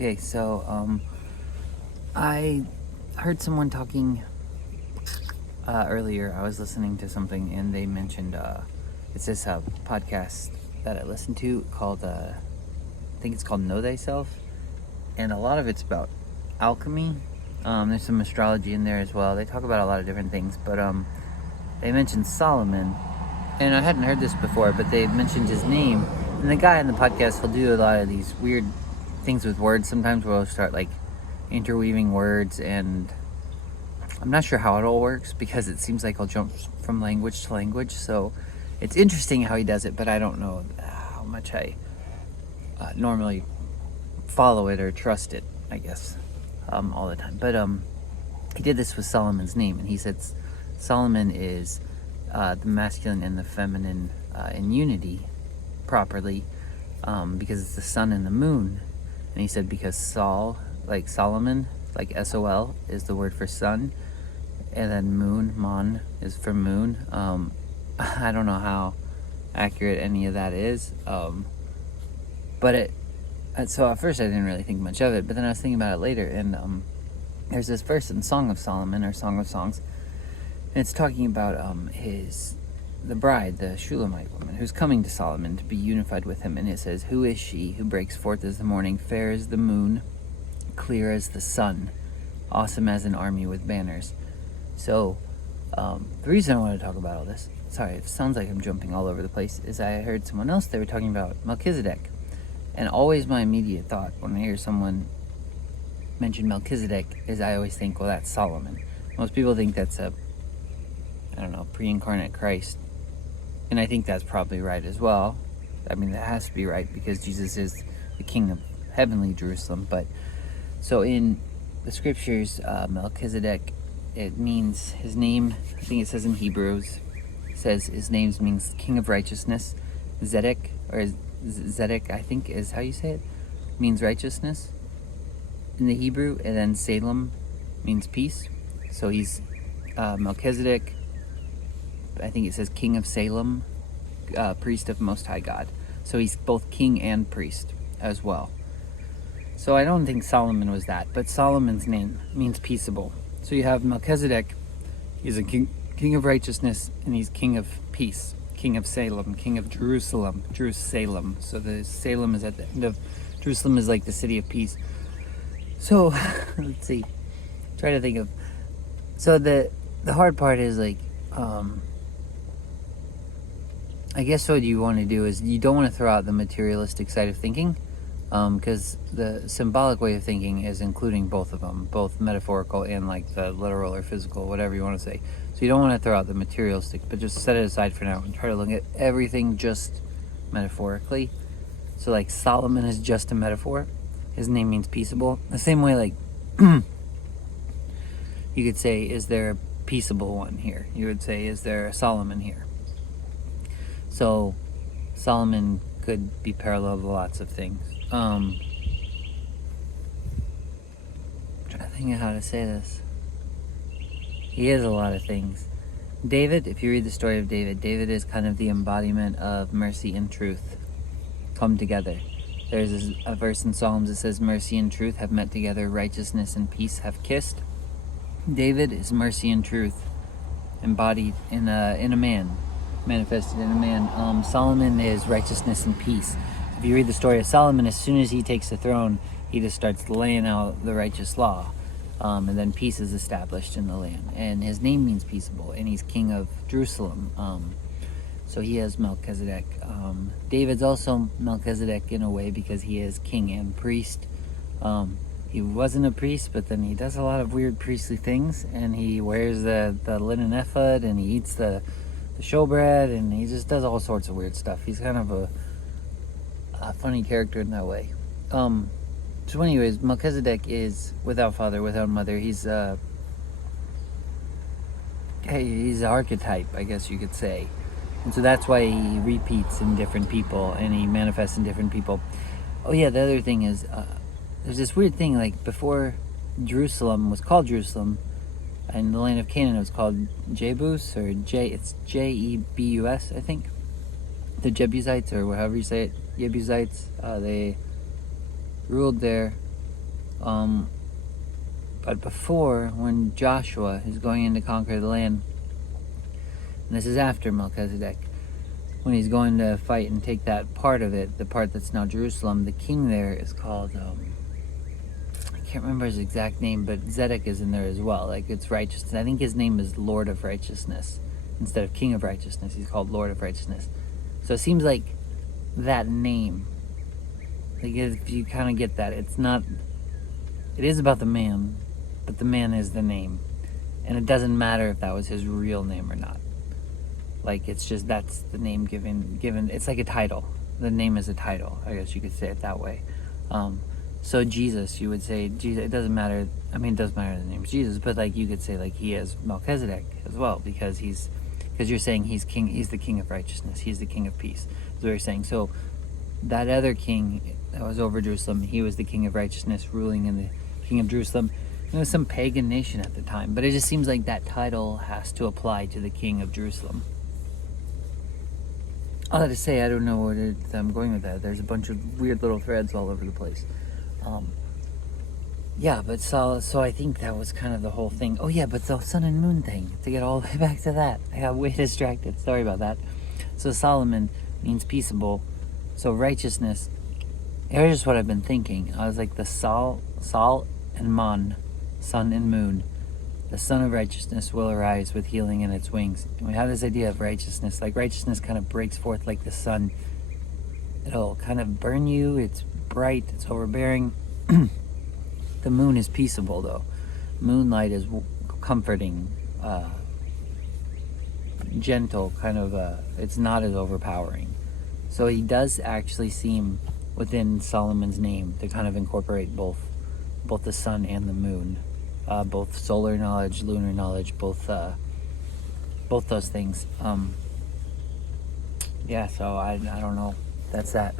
Okay, so I heard someone talking earlier. I was listening to something and they mentioned it's this podcast that I listened to called, I think it's called Know Thyself. And a lot of it's about alchemy. There's some astrology in there as well. They talk about a lot of different things, but they mentioned Solomon. And I hadn't heard this before, but they mentioned his name. And the guy in the podcast, he'll do a lot of these weird things with words. Sometimes we'll start like interweaving words, and I'm not sure how it all works because it seems like I'll jump from language to language. So it's interesting how he does it, but I don't know how much I normally follow it or trust it, I guess, all the time. But he did this with Solomon's name, and he said Solomon is the masculine and the feminine in unity properly, because it's the sun and the moon. And he said because Sol, like Solomon, like S-O-L, is the word for sun, and then moon, mon, is for moon. I don't know how accurate any of that is, but so at first I didn't really think much of it, but then I was thinking about it later, and there's this verse in Song of Solomon, or Song of Songs, and it's talking about the bride, the Shulamite woman, who's coming to Solomon to be unified with him. And it says, "Who is she who breaks forth as the morning, fair as the moon, clear as the sun, awesome as an army with banners?" So the reason I want to talk about all this, sorry, it sounds like I'm jumping all over the place, is I heard someone else, they were talking about Melchizedek. And always my immediate thought when I hear someone mention Melchizedek is I always think, well, that's Solomon. Most people think that's pre-incarnate Christ. And I think that's probably right as well. I mean, that has to be right because Jesus is the king of heavenly Jerusalem. But so in the scriptures, Melchizedek, it means his name, I think it says in Hebrews, says his name means king of righteousness. Zedek, or Zedek, I think is how you say it, means righteousness in the Hebrew. And then Salem means peace. So he's Melchizedek, I think it says king of Salem, priest of Most High God. So he's both king and priest as well. So I don't think Solomon was that, but Solomon's name means peaceable. So you have Melchizedek, he's a king of righteousness, and he's king of peace, king of Salem, king of Jerusalem. So the Salem is at the end of Jerusalem, is like the city of peace. So let's see, try to think of, so the hard part is like, I guess what you want to do is you don't want to throw out the materialistic side of thinking, because the symbolic way of thinking is including both of them, both metaphorical and like the literal or physical, whatever you want to say. So you don't want to throw out the materialistic, but just set it aside for now and try to look at everything just metaphorically. So like Solomon is just a metaphor. His name means peaceable. The same way, like you could say, is there a peaceable one here? You would say, is there a Solomon here? So Solomon could be parallel to lots of things. I'm trying to think of how to say this. He is a lot of things. David, if you read the story of David, David is kind of the embodiment of mercy and truth come together. There's a verse in Psalms that says, "Mercy and truth have met together, righteousness and peace have kissed." David is mercy and truth embodied in a man, manifested in a man. Solomon is righteousness and peace. If you read the story of Solomon, as soon as he takes the throne, he just starts laying out the righteous law, and then peace is established in the land. And his name means peaceable, and he's king of Jerusalem. So he has Melchizedek. David's also Melchizedek in a way because he is king and priest. He wasn't a priest, but then he does a lot of weird priestly things, and he wears the linen ephod, and he eats the showbread, and he just does all sorts of weird stuff. He's kind of a funny character in that way. So anyways, Melchizedek is without father, without mother. He's an archetype, I guess you could say. And so that's why he repeats in different people, and he manifests in different people. Oh yeah, the other thing is, there's this weird thing, like before Jerusalem was called Jerusalem, and the land of Canaan was called Jebus, or it's Jebus, I think. The Jebusites, or however you say it, Jebusites, they ruled there But before, when Joshua is going in to conquer the land, and this is after Melchizedek, when he's going to fight and take that part of it, the part that's now Jerusalem, the king there is called, I can't remember his exact name, but Zedek is in there as well. Like, it's righteousness. I think his name is Lord of Righteousness. Instead of King of Righteousness, he's called Lord of Righteousness. So it seems like that name, like if you kind of get that, it is about the man, but the man is the name. And it doesn't matter if that was his real name or not. Like, it's just, that's the name given, it's like a title. The name is a title, I guess you could say it that way. So Jesus, you would say, Jesus, it doesn't matter, I mean, it does matter the name is Jesus, but like, you could say, like, he is Melchizedek as well, because you're saying he's king, he's the king of righteousness, he's the king of peace, is what you're saying. So, that other king that was over Jerusalem, he was the king of righteousness, ruling in the king of Jerusalem. It was some pagan nation at the time, but it just seems like that title has to apply to the king of Jerusalem. All that to say, I don't know where I'm going with that. There's a bunch of weird little threads all over the place. Yeah, but so I think that was kind of the whole thing. Oh yeah, but the sun and moon thing, to get all the way back to that. I got way distracted. Sorry about that. So Solomon means peaceable. So righteousness, here's just what I've been thinking. I was like, the Sol and Mon, sun and moon. The sun of righteousness will arise with healing in its wings. And we have this idea of righteousness. Like, righteousness kind of breaks forth like the sun. It'll kind of burn you. It's bright. It's overbearing. The moon is peaceable, though. Moonlight is comforting, gentle, kind of, it's not as overpowering. So he does actually seem, within Solomon's name, to kind of incorporate both the sun and the moon. Both solar knowledge, lunar knowledge, both those things. Yeah, so I don't know. That's that.